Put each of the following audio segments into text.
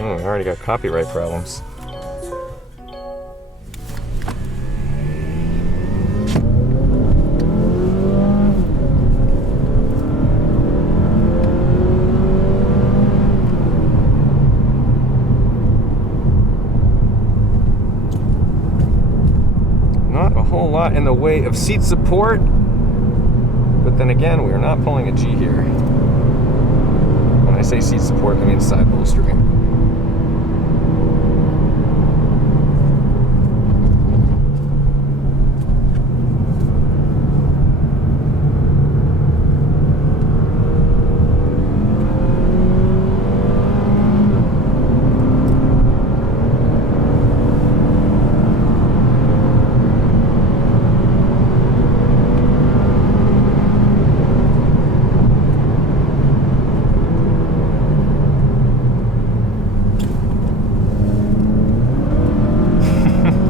I already got copyright problems. Not a whole lot in the way of seat support, but then again, we are not pulling a G here. When I say seat support, I mean side bolstering.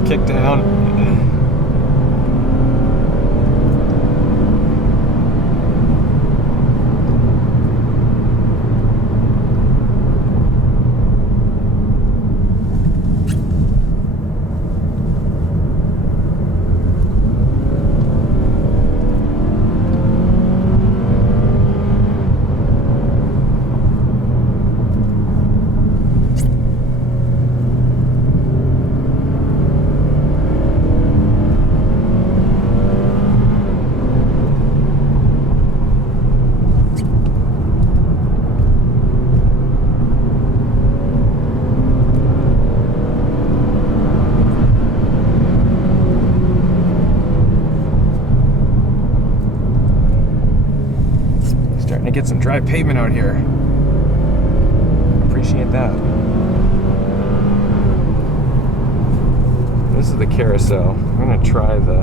Kick down. To get some dry pavement out here. Appreciate that. This is the carousel. I'm gonna try the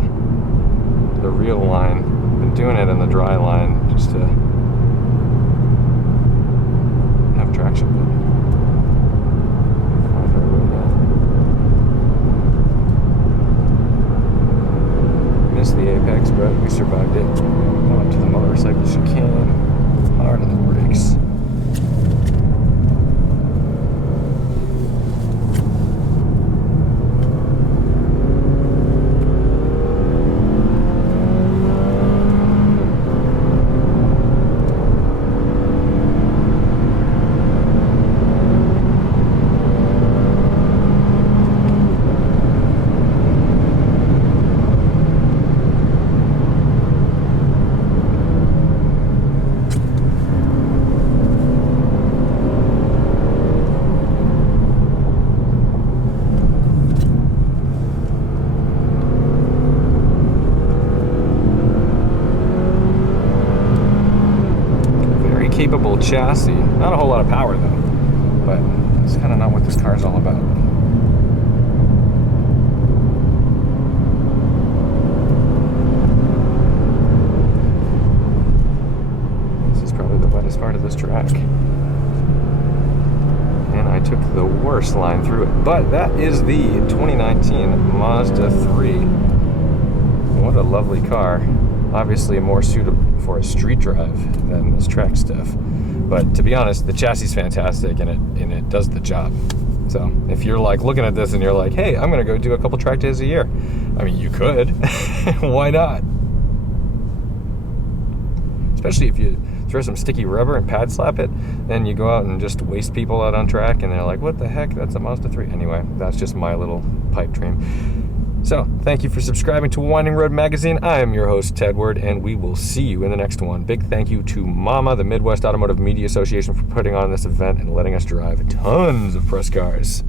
real line. Been doing it in the dry line just to have traction. Missed the apex, but we survived it. Go up to the motorcycle chicane. Hard on the brakes. Capable chassis. Not a whole lot of power though, but it's kind of not what this car is all about. This is probably the wettest part of this track. And I took the worst line through it. But that is the 2019 Mazda 3. What a lovely car. Obviously more suitable for a street drive than this track stuff. But to be honest, the chassis is fantastic and it does the job. So if you're like looking at this and you're like, hey, I'm gonna go do a couple track days a year. I mean, you could. Why not? Especially if you throw some sticky rubber and pad slap it, then you go out and just waste people out on track and they're like, what the heck, that's a Mazda 3. Anyway, that's just my little pipe dream. So, thank you for subscribing to Winding Road Magazine. I am your host, Tedward, and we will see you in the next one. Big thank you to MAMA, the Midwest Automotive Media Association, for putting on this event and letting us drive tons of press cars.